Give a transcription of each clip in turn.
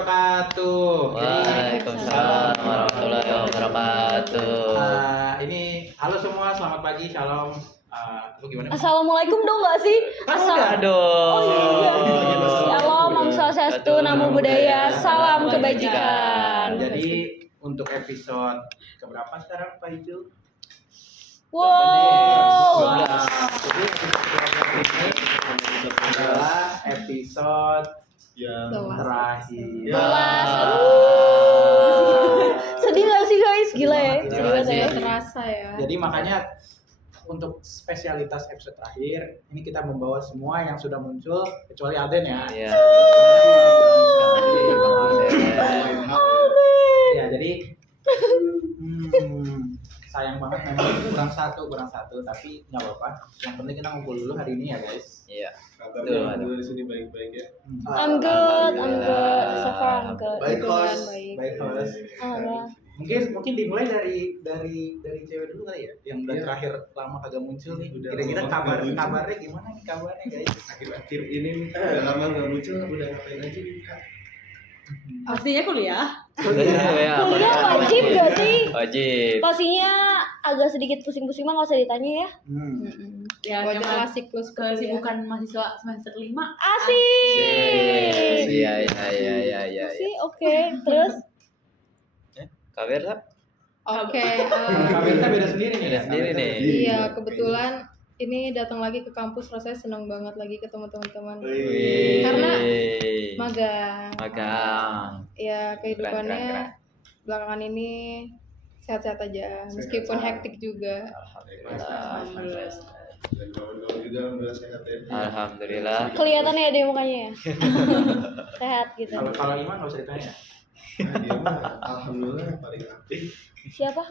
wabarakatuh. Waalaikumsalam warahmatullahi wabarakatuh. Ini halo semua, selamat pagi, shalom. Lu gimana? Assalamualaikum dong nggak sih? Udah dong. Oh iya. Shalom, Om Swastiastu, Namo Buddhaya, salam kebajikan. Jadi untuk episode keberapa sekarang Pak Iju? Wow. Jadi ini adalah episode yang terakhir. 12. Sedih gak sih guys? Gila ya. Sedih banget ya. Terasa ya. Jadi makanya untuk spesialitas episode terakhir ini kita membawa semua yang sudah muncul kecuali Alden ya. Iya. Ya jadi sayang banget memang kurang satu tapi nggak apa-apa. Yang penting kita ngumpul dulu hari ini ya guys. Iya. Kabarnya di sini baik-baik ya. I'm good. So far I'm good. Baik, host. Baik host. Mungkin dimulai dari cewek dulu kali ya, yang udah Iya. terakhir lama kagak muncul nih. Udah Kira-kira lama kagak muncul. kabarnya gimana nih kabarnya guys? Akhir-akhir ini udah lama nggak muncul, udah ngapain aja nih Kak? Pastinya kuliah. Kuliah wajib gak sih? Wajib. Pastinya agak sedikit pusing-pusing mah nggak usah ditanya ya. Ya, Wajar namanya siklus kesibukan mahasiswa semester 5. Asik. Iya. Sih oke. Terus Kabar lah. Oke. Kabarnya beda sendiri nih. Beda sendiri nih. Iya, kebetulan ini datang lagi ke kampus, rasanya senang banget lagi ketemu teman-teman. Wih. Karena magang. Ya, kehidupannya Keren. belakangan ini sehat-sehat aja, meskipun hektik juga. Alhamdulillah. Dan kawan-kawan juga alhamdulillah sehat ya. Alhamdulillah. kelihatannya ya deh mukanya ya. Sehat gitu. Kalau Iman nggak usah ditanya. Nah, dia mah alhamdulillah paling aktif. Siapa?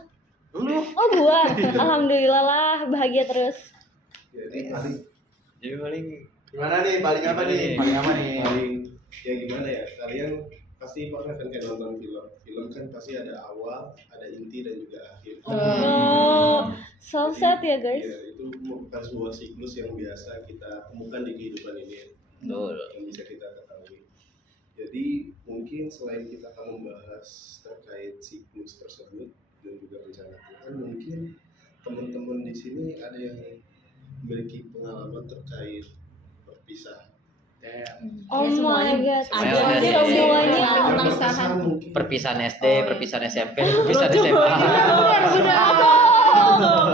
Dulu. Oh gua. Alhamdulillah lah, bahagia terus. Jadi paling Jadi paling gimana nih? Paling apa nih? Paling apa nih? Paling ya gimana ya? Kalian pasti pernah kan kayak nonton film. Film kan pasti ada awal, ada inti dan juga akhir. Oh, so sad ya guys. Ya, itu merupakan sebuah siklus yang biasa kita temukan di kehidupan ini. betul. Yang bisa kita ketahui. Jadi mungkin selain kita akan membahas terkait siklus tersebut dan juga rencana Tuhan, mungkin teman-teman di sini ada yang memiliki pengalaman terkait perpisahan. Oh my god. Ada Semuanya. Perpisahan. Mungkin. Perpisahan SD, perpisahan SMP, perpisahan SMA.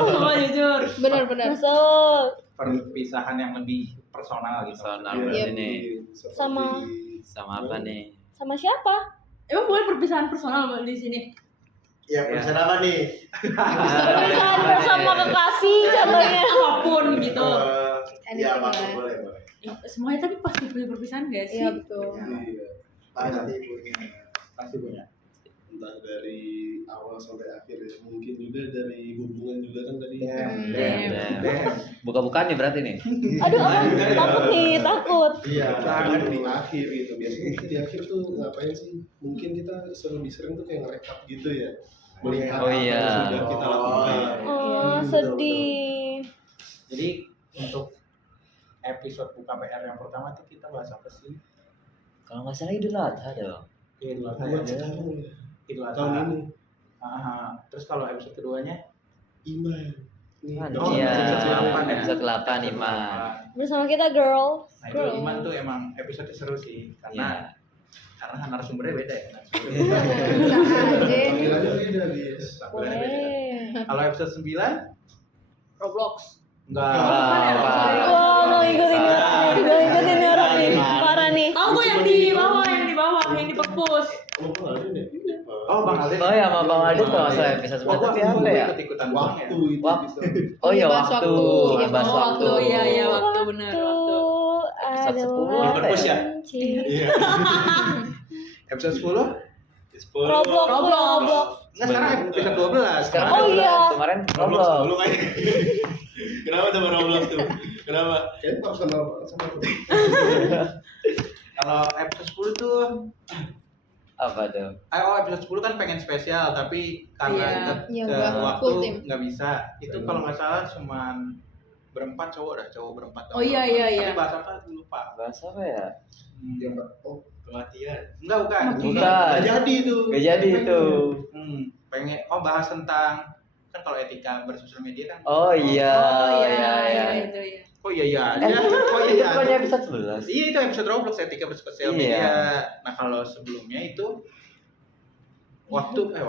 Semua jujur. Benar-benar. Masuk. Perpisahan yang lebih personal gitu. Personal Iya. ini. Seperti- Sama- Sama apa nih? Sama siapa? Emang boleh perpisahan personal di sini? Ya, perpisahan apa nih? Perpisahan bersama kekasih contohnya. Apapun gitu. Ya, apa boleh. Semuanya tapi pasti punya perpisahan gak sih? Iya, betul. Iya. Pasti punya. Entah dari awal sampai akhir ya. Mungkin juga dari hubungan juga kan tadi. Buka-bukaan nih berarti nih. Aduh, takut nih, takut. Iya, kan di akhir gitu. Biasanya kita di akhir tuh ngapain sih? Mungkin kita lebih sering tuh kayak ngerekap gitu ya. Melihat Oh apa iya. yang sudah kita lakukan. Oh, sedih. Jadi untuk episode buka PR yang pertama tuh kita bahas apa sih? Kalau nggak salah Idul Adha dong. Idul Adha. Buat sekarang ya. Idul Adha. Tahun ini. Terus kalau episode keduanya? Iman. Oh, Iya. episode 8 ya? Episode 8 Iman. Bersama kita girl. Nah itu Iman tuh emang episode seru sih karena narasumbernya beda ya. Panggilannya beda guys. Tampilannya beda. Boleh. Kalau episode 9 Roblox. enggak. Wah, mau ikutin orang nih. Parah nih. Tahu gue yang di bawah, yang di perpus. Oh, Bang Alden ya? Oh, Bang Alden. Oh ya, sama Bang Alden kalau nggak salah episode Oh, 9 tapi apa ya? Ikut-ikutan doang ya. Waktu itu. Waktu. bisa. Oh iya Bahas waktu. waktu. Iya, Bahas Oh, waktu. iya, waktu bener. Waktu. Episode 10 adalah apa ya? kunci. Iya. Episode 10? Roblox. Enggak, sekarang episode 12. Sekarang Oh, iya. kemarin Roblox Roblox. dulu kayaknya. Kenapa tuh Roblox tuh? Kenapa? Kayaknya personal banget sama aku. Kalau episode 10 tuh Apa tuh? episode 10 kan pengen spesial tapi karena Iya. Iya, ke buat waktu full team. nggak bisa. Itu kalau nggak salah cuman berempat cowok berempat. Oh, iya. Tapi bahas apa lupa. Bahas apa ya? Yang oh Kematian. Enggak, bukan. Bukan. Nggak jadi itu. Gak jadi itu. Pengen bahas tentang kan kalau etika bersosial media kan. Oh iya. Oh iya. itu ya. Oh iya Eh, aja. Oh itu iya. bukannya episode 11? Iya itu episode Roblox etika bersosial Iya. media. Nah kalau sebelumnya itu waktu udah.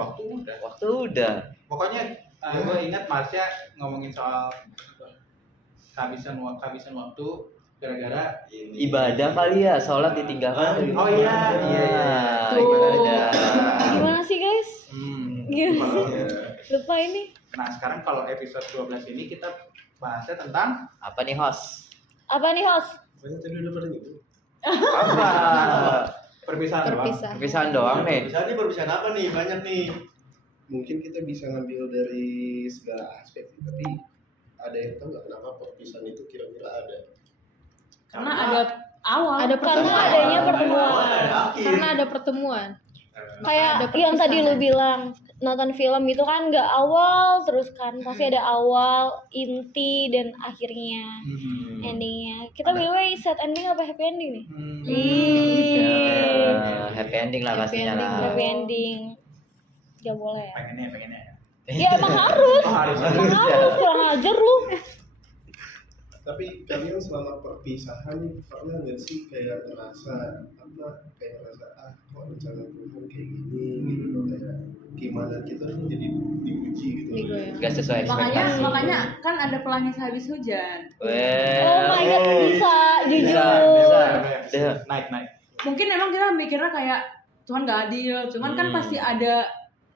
Waktu udah. Pokoknya gue ingat Marsha ngomongin soal kehabisan waktu gara-gara Ibadah kali ya, sholat ditinggalkan. Oh iya, iya. Tuh. Ibadah. Gimana sih guys? Gimana sih? Lupa ini. Nah sekarang kalau episode 12 ini kita bahasnya tentang Apa nih host? Apa nih host? Banyak tadi udah pada gitu. Apa? perpisahan doang. Perpisahan doang nih. Perpisahan apa nih? Banyak nih. Mungkin kita bisa ngambil dari segala aspek, tapi ada yang tahu nggak kenapa perpisahan itu kira-kira ada? Karena ada awal. Ada Karena adanya pertemuan. Karena ada pertemuan. Kayak Ada yang tadi lu perpisahan. bilang nonton film itu kan nggak awal terus kan pasti ada awal, inti dan akhirnya endingnya. Kita by the way sad ending apa happy ending nih? Happy ending lah Happy pastinya ending. lah. Happy ending. Gak boleh ya? Pengennya. Ya emang harus. Oh, harus. Emang harus kurang ajar lu. Tapi kalian selama perpisahan pernah nggak sih kayak ngerasa kok rencana Tuhan kayak gini gitu, kayak gimana kita tuh jadi diuji gitu. Digoyang. Gak sesuai ekspektasi. Makanya kan ada pelangi sehabis hujan. Oh my god, bisa jujur. Bisa. Naik. Mungkin emang kita mikirnya kayak Tuhan gak adil, cuman kan pasti ada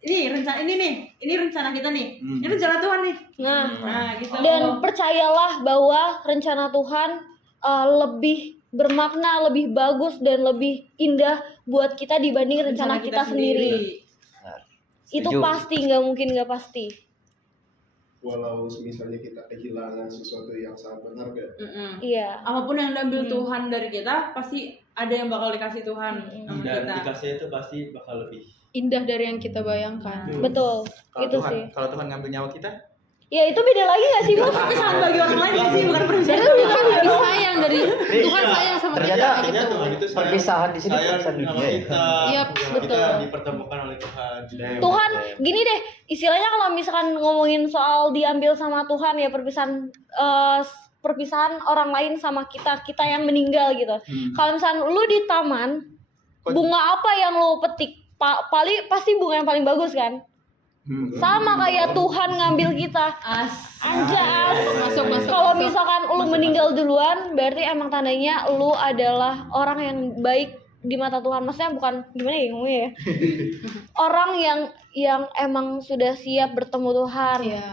ini rencana kita nih. Ini rencana Tuhan nih. Nah, gitu. Dan percayalah bahwa rencana Tuhan lebih bermakna, lebih bagus dan lebih indah buat kita dibanding rencana kita sendiri. Itu Setuju. pasti, nggak mungkin nggak pasti. Walau misalnya kita kehilangan sesuatu yang sangat berharga. Iya. Apapun yang diambil Tuhan dari kita, pasti ada yang bakal dikasih Tuhan sama Dan kita. dikasihnya itu pasti bakal lebih. Indah dari yang kita bayangkan. Betul. Itu sih. Kalau Tuhan ngambil nyawa kita, Ya itu beda lagi nggak sih bos? Itu sama bagi orang lain gak sih? Bukan percaya. Itu Tuhan lebih sayang dari Tuhan sayang sama kita Ternyata gitu. Tuhan itu perpisahan di sini perpisahan sama dunia ya. kita. Iya, Kita betul. dipertemukan oleh Tuhan. Tuhan gini deh, istilahnya kalau misalkan ngomongin soal diambil sama Tuhan ya perpisahan orang lain sama kita yang meninggal gitu. Kalau misalkan lu di taman, bunga apa yang lu petik? Pasti bunga yang paling bagus kan? Sama kayak Tuhan ngambil kita. Anjas. Masuk. Kalau misalkan lu meninggal duluan, berarti emang tandanya lu adalah orang yang baik di mata Tuhan. Maksudnya bukan gimana ya ngomongnya ya. Orang yang emang sudah siap bertemu Tuhan. Iya.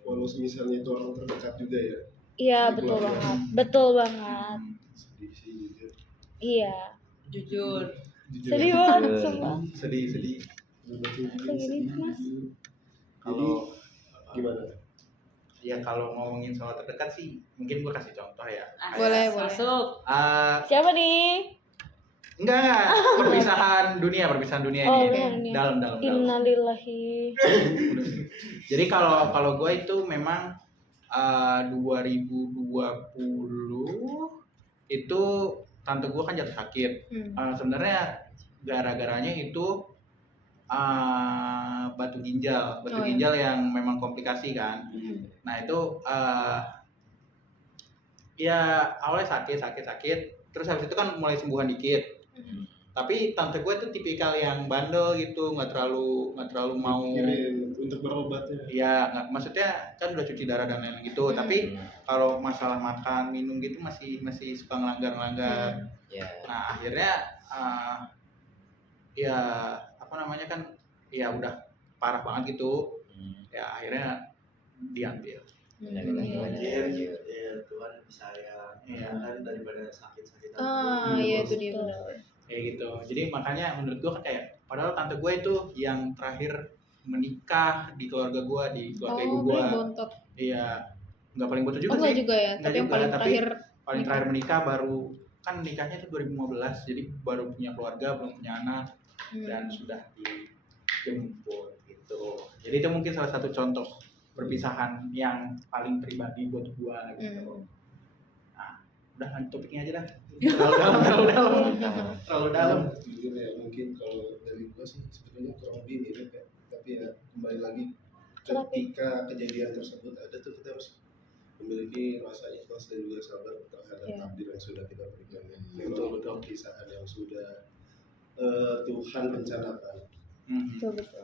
Walau misalnya itu orang terdekat juga ya. Iya, betul banget. Betul banget. Sedih sih jujur. Iya. Jujur. Sedih banget sumpah. sedih. Segini, Mas. Kalau Gimana? ya kalau ngomongin soal terdekat sih, mungkin gue kasih contoh ya. Boleh. Masuk. Siapa nih? Enggak, perpisahan dunia Oh, ini. ini. Dalam. Innalillahi. Jadi kalau gue itu memang 2020 itu tante gue kan jatuh sakit. Sebenarnya gara-garanya itu batu ginjal yang memang komplikasi kan. Nah itu ya awalnya sakit, terus habis itu kan mulai sembuhan dikit. Tapi tante gue tuh tipikal yang bandel gitu, nggak terlalu mau Kirim untuk berobatnya. ya maksudnya kan udah cuci darah dan lain-lain gitu. Tapi kalau masalah makan minum gitu masih suka ngelanggar. Ya. Nah akhirnya ya apa namanya kan ya udah parah banget gitu. Ya akhirnya diambil. Ya, Tuhan sayang. Iya. Kan daripada sakit-sakitan. Iya itu dia benar. Kayak gitu. Jadi makanya menurut gue kan kayak padahal tante gue itu yang terakhir menikah di keluarga gue, di keluarga ibu gue. Bontot. Iya, nggak paling butuh juga Enggak sih. juga ya, Nggak tapi yang juga, paling tapi terakhir paling terakhir menikah baru kan nikahnya itu 2015, jadi baru punya keluarga, belum punya anak dan sudah dijemput gitu. Jadi itu mungkin salah satu contoh perpisahan yang paling pribadi buat gue gitu. Nah, udah lanjut topiknya aja dah. Terlalu dalam. Jujur ya, mungkin kalau dari gua sih sebetulnya kurang lebih mirip ya. Tapi ya kembali lagi ketika kejadian tersebut ada tuh kita harus memiliki rasa ikhlas dan juga sabar terhadap takdir yang sudah kita berikan. Memang betul kisahan yang sudah Tuhan rencanakan.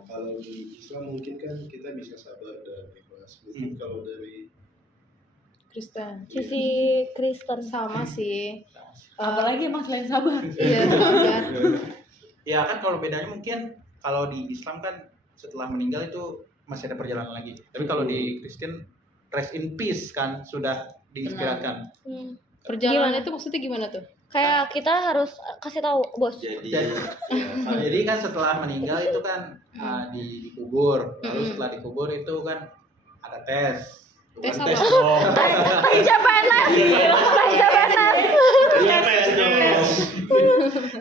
Kalau di Islam mungkin kan kita bisa sabar dan ikhlas. Mungkin kalau dari Kristen. Sisi Kristen. Sama sih. Apalagi emang selain sabar. Iya, sabar. Ya kan kalau bedanya mungkin kalau di Islam kan setelah meninggal itu masih ada perjalanan lagi. Tapi kalau di Kristen rest in peace kan sudah diistirahatkan. Perjalanan itu maksudnya gimana tuh? Kayak kita harus kasih tahu bos. Jadi kan setelah meninggal itu kan dikubur. Lalu setelah dikubur itu kan ada tes. Tes Bukan apa? Jabanas.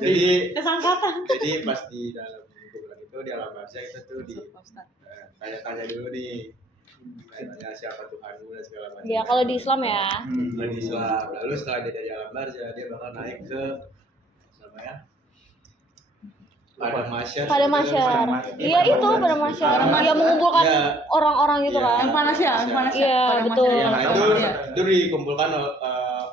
Jadi Tes angkatan. jadi pas di dalam kuburan itu di alam barzah itu tuh di tanya-tanya dulu nih, tanya siapa Tuhanmu dan segala macam. Ya kalau di Islam ya. Kalau di Islam, lalu setelah dia dari alam barzah dia bakal naik ke namanya Padang Mahsyar. Pada masyar. Iya itu pada masyar. Yang mengumpulkan Ya. orang-orang itu Iya. kan. Yang panas ya, yang panas ya. Iya, Pada betul. masa Nah, yang itu sama, ya. itu dikumpulkan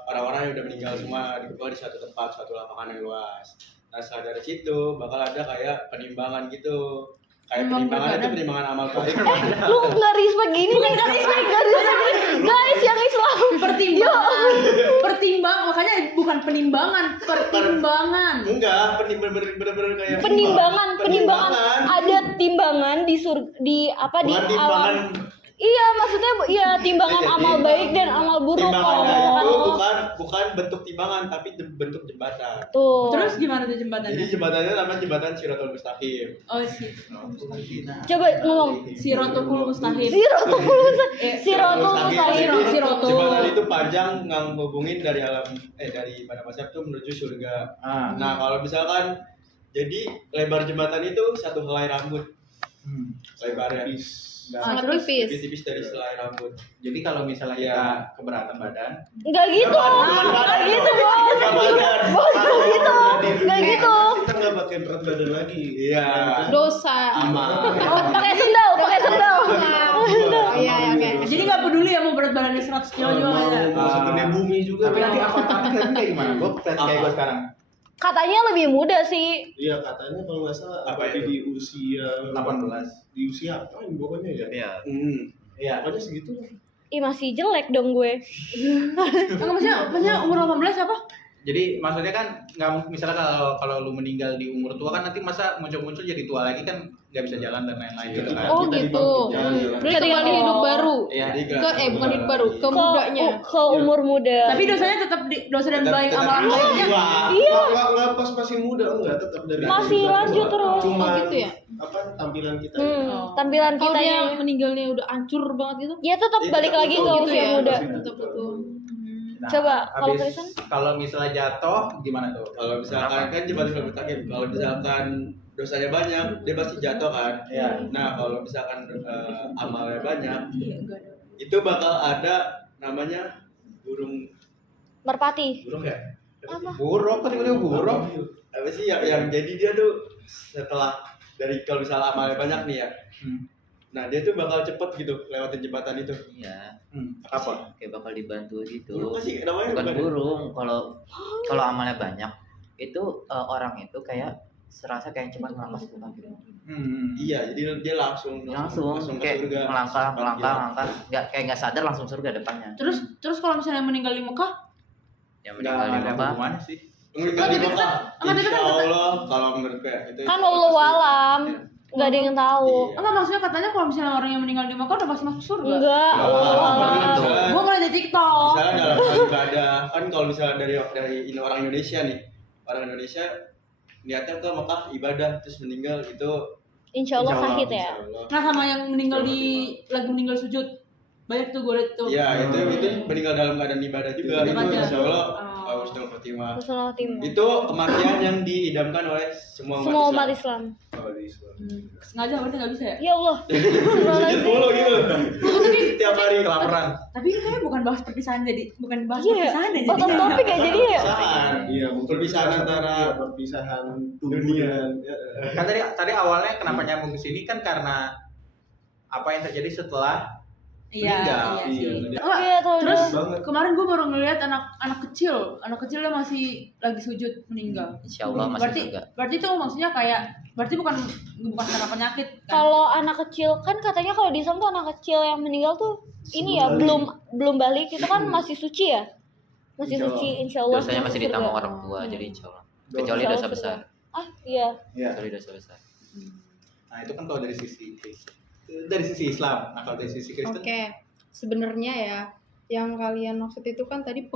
orang-orang yang udah meninggal semua, dikumpulkan di suatu tempat, suatu lapangan yang luas. Nah, setelah dari situ bakal ada kayak penimbangan gitu. Kayak penimbangan itu penimbangan amal baik. Lu nggak respect gini nih, nggak respect. Guys yang Islam. Pertimbangan. Pertimbang, makanya bukan penimbangan, pertimbangan. Enggak, bener-bener kayak Penimbangan. Ada timbangan di apa di bukan timbangan. Iya maksudnya iya timbangan amal baik dan amal buruk kalau Timbangannya misalkan itu bukan bentuk timbangan tapi bentuk jembatan. tuh. Terus gimana tuh Jadi jembatannya? jembatannya namanya jembatan Shirathul Mustaqim. Oh sih. Coba ngomong. Siratul Mustaqim. Siratul Jadi Mustaqim. Sirotul. jembatan itu panjang ngehubungin dari dari Padang Mahsyar tuh menuju surga. Nah, kalau misalkan jadi lebar jembatan itu 1 helai rambut lebarnya. Sangat Terus tipis. Lebih tipis dari selai rambut. Jadi kalau misalnya Iya. kita keberatan badan, Enggak gitu. Enggak gitu, Bos. Bos enggak gitu. Enggak gitu. Kita nggak pakai berat badan lagi. Iya. Dosa. Aman. Pakai sendal. Iya, oke. jadi nggak peduli ya mau berat badannya 100 kilo juga nggak ada. Mau segede bumi juga. tapi nanti apa kayak gimana? Gue kayak gue sekarang. Katanya lebih muda sih. Iya katanya kalau nggak salah Apa apa itu? di usia 18. Di usia apa pokoknya ya? Iya. Iya. Pokoknya segitu lah. Ih masih jelek dong gue. Maksudnya umur 18 apa? Jadi maksudnya kan nggak misalnya kalau lu meninggal di umur tua kan nanti masa muncul jadi tua lagi kan nggak bisa jalan dan lain-lain gitu kan. Oh gitu. Berarti kembali hidup baru. Iya. Bukan hidup baru, ke mudanya. Ke umur muda. Tapi dosanya tetap dosa dan baik Tetap amalan baiknya. Iya. Nggak pas masih muda enggak tetap dari Masih lanjut terus. Cuma Oh, gitu ya? apa tampilan kita. Tampilan Kalau kita dia yang meninggalnya udah hancur banget gitu. ya tetap Iya, balik tetap lagi utuh ke gitu usia ya, muda. Tetap utuh. Nah, Coba, kalau habis- Kristen? kalau misalnya jatuh gimana tuh? Kalau misalkan kan jembatan Shirathul Mustaqim, kalau misalkan dosanya banyak, dia pasti jatuh kan. Iya. Nah, kalau misalkan amalnya banyak, itu bakal ada namanya burung Merpati. ya? Apa? Buruk kan itu buruk. Apa sih yang jadi dia tuh setelah dari kalau misalnya amalnya banyak nih ya. Nah, dia tuh bakal cepet gitu lewatin jembatan itu. Iya. Apa? Kayak bakal dibantu gitu. Burung apa sih namanya? Bukan Bukan. burung. Kalau amalnya banyak, itu orang itu kayak serasa kayak cuma ngelangkah Tuhan gitu. Iya, jadi dia langsung Langsung ke kayak surga. melangkah, nggak sadar langsung surga depannya. Terus kalau misalnya meninggal di Mekah, Yang Nggak meninggal di ada Mekah, hubungannya sih. Meninggal di Enggak, Mekah. enggak, Insya enggak, Allah kalau menurut gue itu Kan Allah alam. Enggak ada yang tahu. Iya. enggak maksudnya katanya kalau misalnya orang yang meninggal di Mekah udah pasti masuk surga. Enggak, Allah alam. Gua ngeliat di TikTok. Misalnya dalam hal ibadah kan kalau misalnya dari ini orang Indonesia nih, orang Indonesia niatnya ke Mekah ibadah terus meninggal itu Insya Allah sahid ya. insya Allah. Nah sama yang meninggal lagi meninggal sujud. Banyak tuh gue liat tuh. Iya, itu meninggal dalam keadaan ibadah juga. Ibadah. Itu insya Allah Oh. Husnul Khotimah. Husnul Khotimah. Itu kematian yang diidamkan oleh semua Umat Islam. Kalau di Islam. Sengaja berarti nggak bisa ya? Ya Allah. Sujud mulu gitu. Tiap hari Kelaparan. Tapi ini kayaknya bukan bahas perpisahan jadi bukan bahas Iya. perpisahan ya Out of jadi. topic ya jadi ya. perpisahan. Iya, mungkin Perpisahan antara perpisahan tubuh dunia. dan Kan tadi awalnya kenapa nyambung ke sini kan karena apa yang terjadi setelah Iya, meninggal. iya sih. Iya. Wah, Iya tahu terus dong. banget. kemarin gue baru ngeliat anak kecilnya masih lagi sujud meninggal. Insya Allah masih berarti surga. berarti itu maksudnya kayak berarti bukan karena penyakit kan? Kalau anak kecil kan katanya kalau di Islam tuh anak kecil yang meninggal tuh ini ya belum balik itu kan masih suci ya. Masih Insya suci insya Allah. Dosanya masih surga. ditanggung orang tua, jadi insya Allah. Kecuali Insya dosa Allah besar. surga. Ah iya. Kecuali dosa besar. Nah itu kan kalau dari sisi Islam. Nah kalau dari sisi Kristen, Oke, sebenarnya ya yang kalian maksud itu kan tadi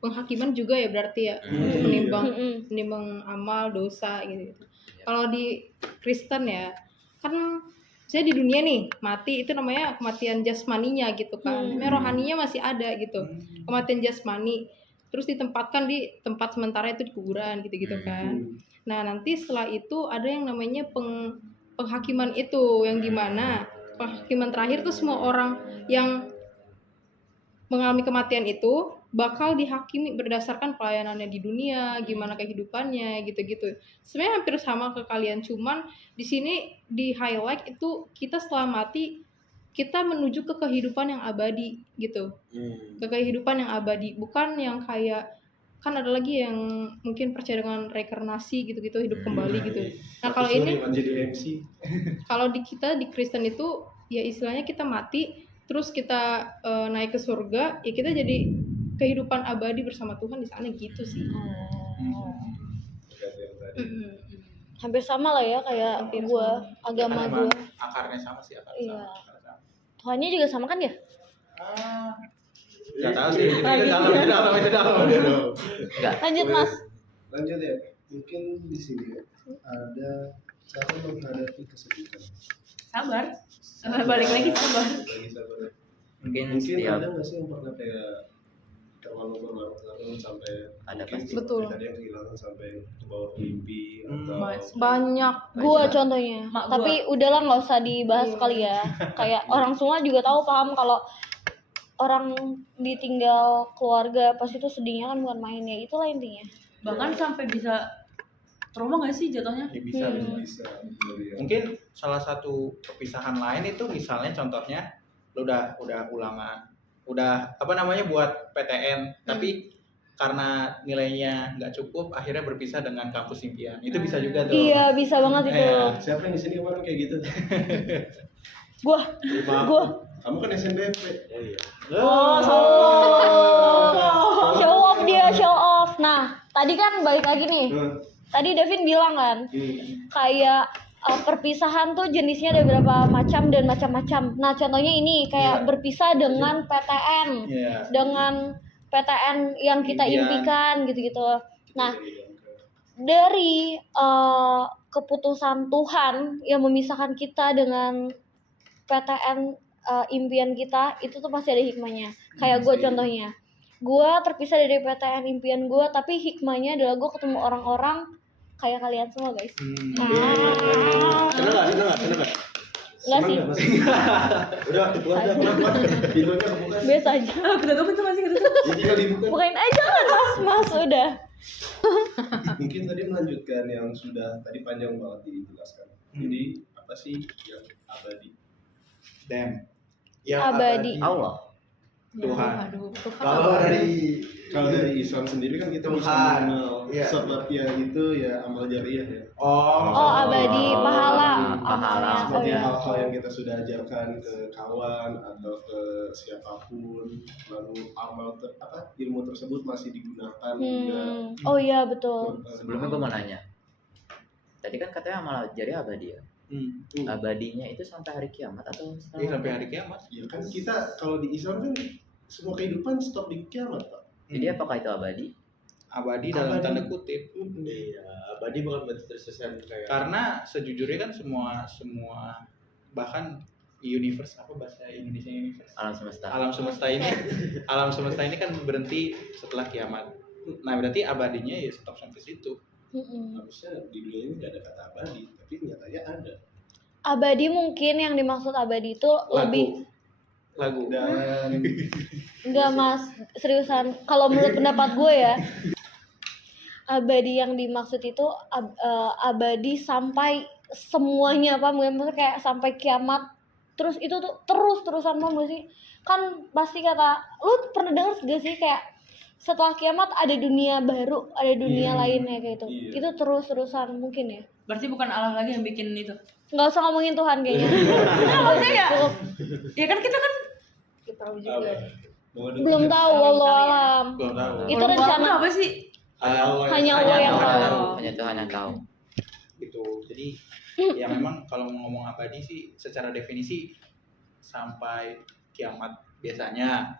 penghakiman juga ya berarti ya untuk menimbang amal dosa gitu. Kalau di Kristen ya kan saya di dunia nih mati itu namanya kematian jasmaninya gitu kan. Namanya rohaninya masih ada gitu. Kematian jasmani terus ditempatkan di tempat sementara itu di kuburan gitu-gitu kan. Nah, nanti setelah itu ada yang namanya penghakiman itu yang gimana penghakiman terakhir tuh semua orang yang mengalami kematian itu bakal dihakimi berdasarkan pelayanannya di dunia, gimana kehidupannya gitu-gitu. Sebenarnya hampir sama ke kalian, cuman di sini di highlight itu kita setelah mati kita menuju ke kehidupan yang abadi gitu. Ke kehidupan yang abadi, bukan yang kayak kan ada lagi yang mungkin percaya dengan reinkarnasi gitu-gitu hidup kembali gitu. Nah, kalau ini menjadi MC. kalau di kita di Kristen itu ya istilahnya kita mati terus kita naik ke surga ya kita jadi kehidupan abadi bersama Tuhan di sana gitu sih. Hampir sama lah ya kayak gua agama kan gua. emang akarnya sama sih akarnya Iya. sama. Tuhannya juga sama kan ya? Gak tahu sih, itu dalam. Enggak. Lanjut Mas. Lanjut ya, mungkin di sini ya, ada cara menghadapi kesedihan. Sabar. Balik lagi sabar. Lagi sabar. Mungkin Mungkin setiap ada nggak sih yang pernah kayak terlalu berlarut-larut sampai Ada mungkin pasti. Betul. tadi yang kehilangan sampai ke bawah mimpi atau Banyak. Gua contohnya. Mak gua. Tapi udahlah nggak usah dibahas kali ya. Kayak orang semua juga tahu paham kalau orang ditinggal keluarga pas itu sedihnya kan bukan main ya. Itulah intinya. Bahkan sampai bisa trauma nggak sih jatuhnya? Ya, bisa. bisa dari yang Mungkin salah satu perpisahan lain itu misalnya contohnya lu udah ulangan, udah apa namanya buat PTN, tapi karena nilainya nggak cukup akhirnya berpisah dengan kampus impian. Itu bisa juga tuh. Iya bisa banget itu. Iya. siapa yang di sini kemarin kayak gitu? Gua. Kamu kan SNBP. Oh iya. Show off dia show off. Nah tadi kan balik lagi nih. Tadi Devin bilang kan kayak perpisahan tuh jenisnya ada beberapa macam dan macam-macam. Nah contohnya ini kayak berpisah dengan PTN, Iya. dengan PTN yang kita Impian. impikan gitu-gitu. Nah dari keputusan Tuhan yang memisahkan kita dengan PTN impian kita itu tuh pasti ada hikmahnya. Kayak gue contohnya, gue terpisah dari PTN impian gue, tapi hikmahnya adalah gue ketemu orang-orang kayak kalian semua guys. Seneng nggak? Enggak sih, Udah keluar dah. Pintunya kebuka. biasa aja. Kita tuh masih kita tuh. Jadi tinggal dibuka. Bukain aja kan mas udah. Mungkin tadi melanjutkan yang sudah tadi panjang banget dijelaskan. Jadi apa sih yang abadi? Damn. Yang Abadi. Allah. Tuhan. Aduh, Tuhan. Kalau dari Islam sendiri kan kita bisa Tuhan. mengenal Iya. sebabnya itu ya amal jariah ya. Oh abadi pahala. Pahala. Oh Seperti ya. hal-hal yang kita sudah ajarkan ke kawan atau ke siapapun, lalu ilmu tersebut masih digunakan hingga Oh iya betul. Sebelumnya gue mau nanya. Tadi kan katanya amal jariah abadi ya. Abadinya itu sampai hari kiamat atau Iya, sampai hari kiamat. Ya kan kita kalau di Islam kan semua kehidupan stop di kiamat, Pak. Jadi apakah itu abadi? Abadi dalam Abadi. tanda kutip. Iya, abadi bukan berarti tersesat kayak. Karena sejujurnya kan semua bahkan universe apa bahasa Indonesia universe. Alam semesta. Alam semesta ini kan berhenti setelah kiamat. Nah berarti abadinya ya stop sampai situ. Harusnya di dunia ini nggak ada kata abadi, tapi nyatanya ada. Abadi mungkin yang dimaksud abadi itu lebih Lagu. Dan enggak mas, seriusan. Kalau menurut pendapat gue ya, abadi yang dimaksud itu abadi sampai semuanya apa? Maksudnya kayak sampai kiamat. Terus itu tuh terus-terusan mau gak sih? Kan pasti kata, lu pernah denger gak sih kayak setelah kiamat ada dunia baru, ada dunia lainnya kayak gitu. Iya. Itu terus-terusan mungkin ya. Berarti bukan Allah lagi yang bikin itu. Nggak usah ngomongin Tuhan kayaknya. Nah, maksudnya ya, Cukup. ya kan kita kan Kita tahu juga. Belum tahu, wallahu alam. Belum tahu. Itu orang tua rencana apa sih? hanya Allah yang tahu. Hanya Tuhan yang tahu. Gitu. Jadi ya memang kalau mau ngomong abadi sih secara definisi sampai kiamat biasanya.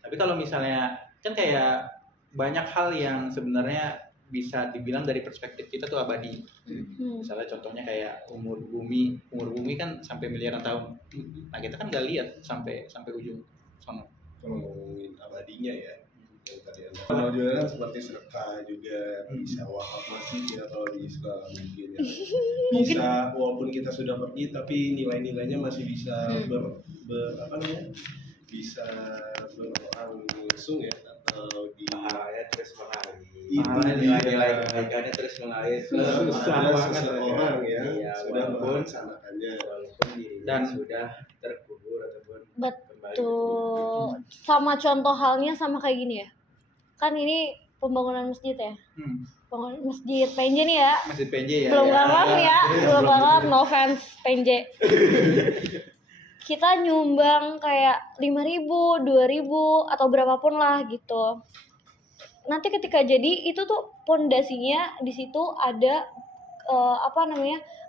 Tapi kalau misalnya kan kayak banyak hal yang sebenarnya bisa dibilang dari perspektif kita tuh abadi. Misalnya contohnya kayak umur bumi kan sampai miliaran tahun. Nah kita kan nggak lihat sampai ujung sana. kalau ngomongin abadinya ya, yang tadi Anda kenal juga kan seperti sedekah juga bisa wakaf masjid ya kalau di Islam mungkin ya. Bisa walaupun kita sudah pergi tapi nilai-nilainya masih bisa apa namanya? Bisa berlangsung ya atau di Pahalanya terus mengalir. Pahalanya Nilai-nilai kebaikannya terus mengalir. ada seseorang ya Iya, sudah walaupun melaksanakannya. dirinya Dan sudah terkubur ataupun kembali Tuh, sama contoh halnya sama kayak gini ya. Kan ini pembangunan masjid ya. Pembangunan masjid PNJ nih ya. Masjid PNJ ya. Belum ya. banget ya. Belum banget, no offense PNJ. Kita nyumbang kayak 5.000, 2.000 atau berapapun lah gitu. Nanti ketika jadi itu tuh pondasinya di situ ada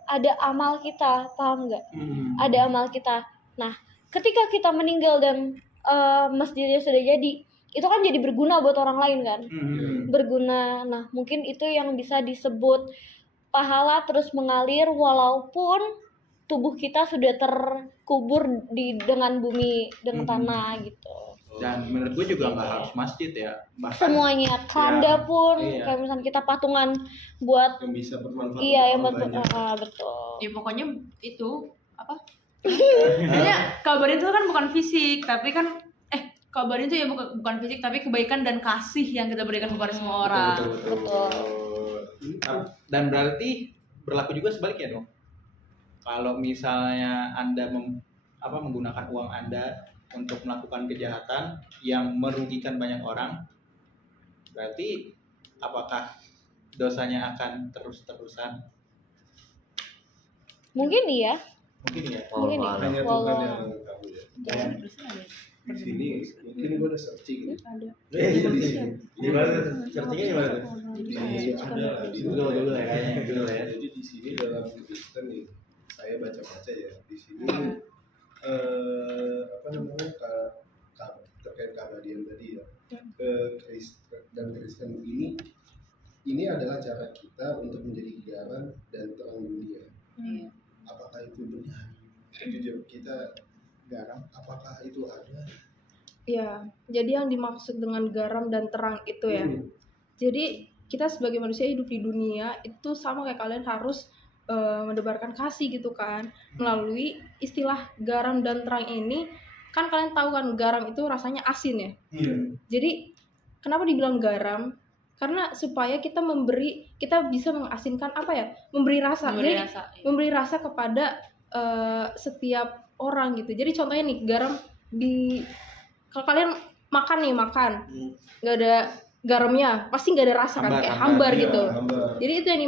ada amal kita, paham nggak? Ada amal kita. Nah, ketika kita meninggal dan masjidnya sudah jadi, itu kan jadi berguna buat orang lain kan? Berguna. Nah, mungkin itu yang bisa disebut pahala terus mengalir walaupun tubuh kita sudah terkubur dengan bumi, dengan tanah gitu. Dan menurut gue juga nggak harus masjid ya. Bahkan Semuanya, keranda pun iya. kayak misalnya kita patungan buat Yang bisa bermanfaat iya yang untuk orang banyak. betul. Ya pokoknya itu apa? Kayaknya kabarin itu kan bukan fisik, tapi kan kabarin itu ya bukan fisik tapi kebaikan dan kasih yang kita berikan kepada semua orang. Betul. Dan berarti berlaku juga sebaliknya dong. Kalau misalnya Anda menggunakan uang Anda untuk melakukan kejahatan yang merugikan banyak orang, berarti apakah dosanya akan terus-terusan? Mungkin iya. Mungkin ya. Mungkin ya. Hanya Tuhan Walau- yang tahu ya. Jangan. Di sini mungkin gue udah searching ya. Ada. Gimana? Searchingnya gimana? Di ada di Google ya kayaknya. Google ya. Jadi di sini dalam Kristen nih, saya baca-baca ya di sini apa namanya terkait keabadian tadi ya. Kristen ini adalah cara kita untuk menjadi garam dan terang dunia. Apakah itu benar? Jujur kita garam, apakah itu ada? Ya, jadi yang dimaksud dengan garam dan terang itu ya. Jadi kita sebagai manusia hidup di dunia itu sama kayak kalian harus mendebarkan kasih gitu kan. Melalui istilah garam dan terang ini, kan kalian tahu kan garam itu rasanya asin ya. Iya. Jadi kenapa dibilang garam? Karena supaya kita bisa mengasinkan memberi rasa. Jadi memberi rasa kepada setiap orang gitu. Jadi contohnya nih garam kalau kalian makan nggak ada garamnya pasti nggak ada rasa kan, kayak hambar gitu. Hambar. Jadi itu yang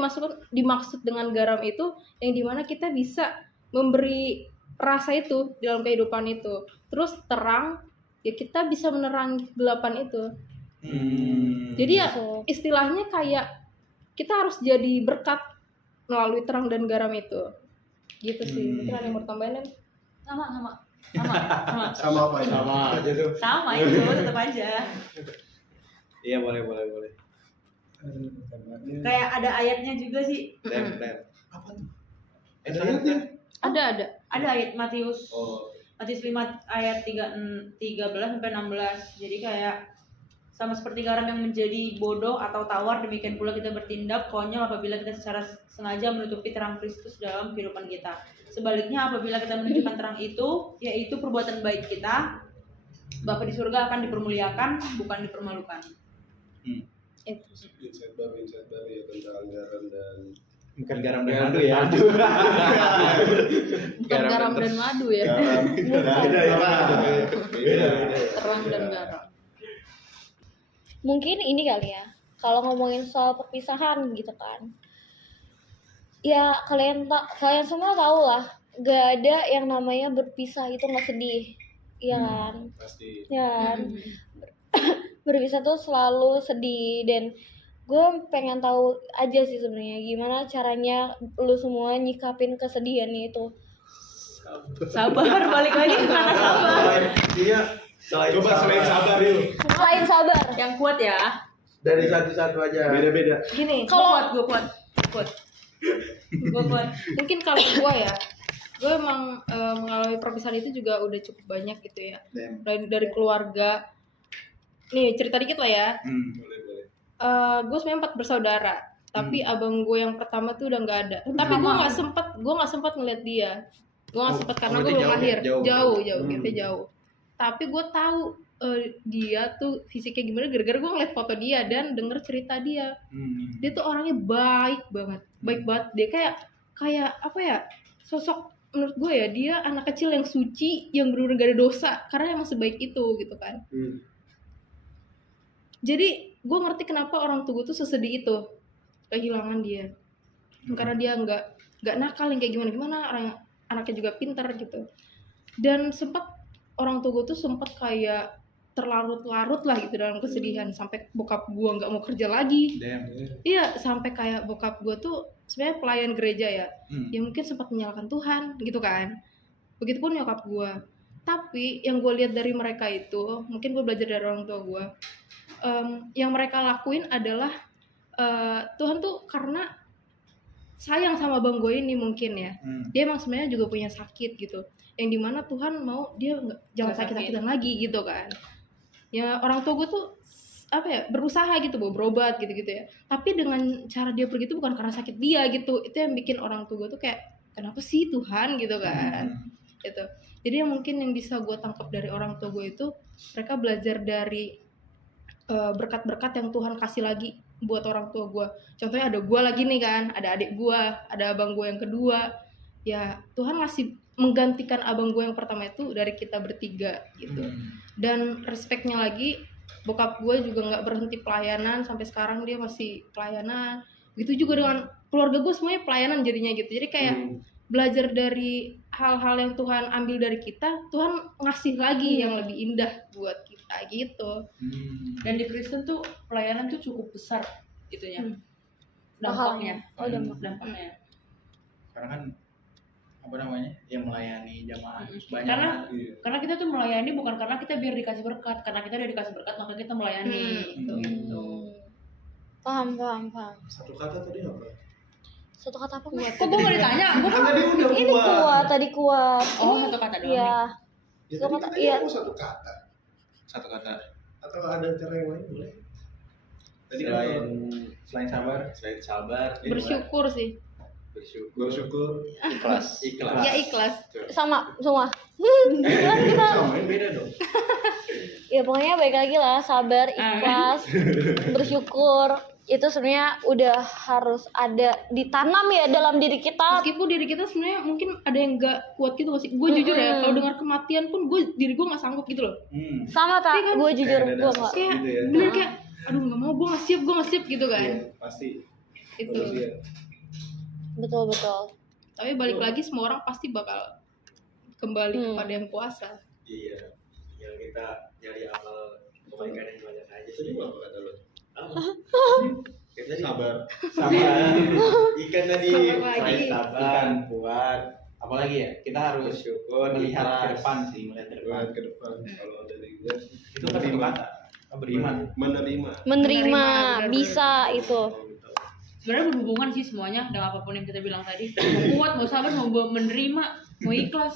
dimaksud dengan garam itu yang dimana kita bisa memberi rasa itu dalam kehidupan itu. Terus terang ya kita bisa menerangi kegelapan itu. Jadi ya istilahnya kayak kita harus jadi berkat melalui terang dan garam itu. Gitu sih. Mungkin ada yang mau tambahin kan? Sama apa ya? Sama aja tuh. Sama itu tetap aja. Iya boleh. Kayak ada ayatnya juga sih. Lem. Apa tuh? Ada ayatnya? Ada. Ada ayat Matius. Oh, Matius 5 ayat 13 sampai 16. Jadi kayak Sama seperti garam yang menjadi bodoh atau tawar, demikian pula kita bertindak konyol apabila kita secara sengaja menutupi terang Kristus dalam kehidupan kita. Sebaliknya apabila kita menunjukkan terang itu, yaitu perbuatan baik kita, Bapa di surga akan dipermuliakan, bukan dipermalukan. Insight baru ya tentang garam dan Bukan garam dan madu ya. Bukan garam dan madu ya. beda ya Pak. Beda. Terang dan garam. Mungkin ini kali ya, kalau ngomongin soal perpisahan gitu kan, ya kalian semua tahu lah, gak ada yang namanya berpisah itu nggak sedih, iya kan? Pasti. Ya kan? Berpisah tuh selalu sedih, dan gue pengen tahu aja sih sebenarnya gimana caranya lu semua nyikapin kesedihannya itu. Sabar, balik lagi ke kata sabar. Iya. Coba selain sabar yuk. Selain sabar, Yang kuat ya. Dari satu-satu aja. Beda-beda. Gini, Kalau- gue kuat. Mungkin kalau gue ya, gue emang mengalami perpisahan itu juga udah cukup banyak gitu ya. Dari keluarga. Nih cerita dikit lah ya. Boleh. Gue sebenarnya 4 bersaudara, tapi abang gue yang pertama tuh udah nggak ada. Tapi gue nggak sempat ngeliat dia. Gue nggak sempat karena gue belum lahir. Jauh, kita jauh. Tapi gue tahu dia tuh fisiknya gimana gara-gara gue ngeliat foto dia dan denger cerita dia. Dia tuh orangnya baik banget. Dia kayak apa ya? Sosok menurut gue ya, dia anak kecil yang suci, yang benar-benar gak ada dosa karena emang sebaik itu gitu kan. Jadi gue ngerti kenapa orang tua gue tuh sesedih itu kehilangan dia, karena dia nggak nakal yang kayak gimana anaknya juga pintar gitu. Dan orang tua gue tuh sempat kayak terlarut-larut lah gitu dalam kesedihan, sampai bokap gue nggak mau kerja lagi. Iya, sampai kayak bokap gue tuh sebenarnya pelayan gereja ya, yang mungkin sempat menyalahkan Tuhan gitu kan. Begitupun nyokap gue. Tapi yang gue lihat dari mereka itu, mungkin gue belajar dari orang tua gue, yang mereka lakuin adalah Tuhan tuh karena sayang sama abang gue ini mungkin ya, dia emang sebenarnya juga punya sakit gitu, yang dimana Tuhan mau dia jangan sakit-sakitan lagi gitu kan. Ya orang tua gue tuh apa ya, berusaha gitu berobat gitu ya, tapi dengan cara dia pergi itu bukan karena sakit dia gitu. Itu yang bikin orang tua gue tuh kayak, kenapa sih Tuhan gitu kan. Gitu. Jadi yang mungkin yang bisa gue tangkap dari orang tua gue itu, mereka belajar dari berkat-berkat yang Tuhan kasih lagi buat orang tua gue. Contohnya ada gue lagi nih kan, ada adik gue, ada abang gue yang kedua. Ya Tuhan ngasih menggantikan abang gue yang pertama itu dari kita bertiga gitu. Dan respectnya lagi, bokap gue juga nggak berhenti pelayanan sampai sekarang, dia masih pelayanan. Gitu juga dengan keluarga gue, semuanya pelayanan jadinya gitu. Jadi kayak belajar dari hal-hal yang Tuhan ambil dari kita, Tuhan ngasih lagi yang lebih indah buat kita gitu. Dan di Kristen tuh pelayanan tuh cukup besar itunya. Dampaknya. Dampaknya. Karena kan apa namanya, yang melayani jamaah banyak. Karena kita tuh melayani bukan karena kita biar dikasih berkat, karena kita udah dikasih berkat maka kita melayani. Gitu. Paham. Satu kata tadi apa? Satu kata apa? Kok gue nggak ditanya? Gue kan Tadi udah Ini tadi kuat. Oh, satu kata doang. Iya. Ya, Satu tadi kata, katanya iya. mau satu kata. Satu kata. Atau ada cara yang lain boleh? Tadi Selain sabar, Bersyukur sih. bersyukur. Ikhlas. Ya ikhlas. Sama semua. Ikhlas kita. Samain beda dong. Ya pokoknya baik lagi lah, sabar, ikhlas, bersyukur. Itu sebenarnya udah harus ada, ditanam ya dalam diri kita. Meskipun diri kita sebenarnya mungkin ada yang nggak kuat gitu sih. Gue jujur ya, kalau dengar kematian pun diri gue nggak sanggup gitu loh. Sama tak, Iya kan? gue jujur, Kayak ada gue dasar nggak. Kayak gitu ya. bener kayak, aduh nggak mau, gue nggak siap gitu kan. Iya, pasti. Itu. Manusia. Betul. Tapi balik lagi semua orang pasti bakal kembali kepada yang kuasa. Iya. Yang kita nyari amal kebaikan yang banyak aja Tadi sih. apa kata lo? Kita tadi Sabar. ikan tadi Sabar lagi. selain sabar, kuat, apalagi ya, kita harus bersyukur, melihat ke ikhlas. depan sih, melihat ke depan. Lihat ke depan. Kalau dari gue Itu kan satu kata, beriman. menerima. Menerima, bener-bener. bisa itu. Sebenarnya berhubungan sih semuanya dengan apapun yang kita bilang tadi. Mau kuat, mau sabar, mau menerima, mau ikhlas.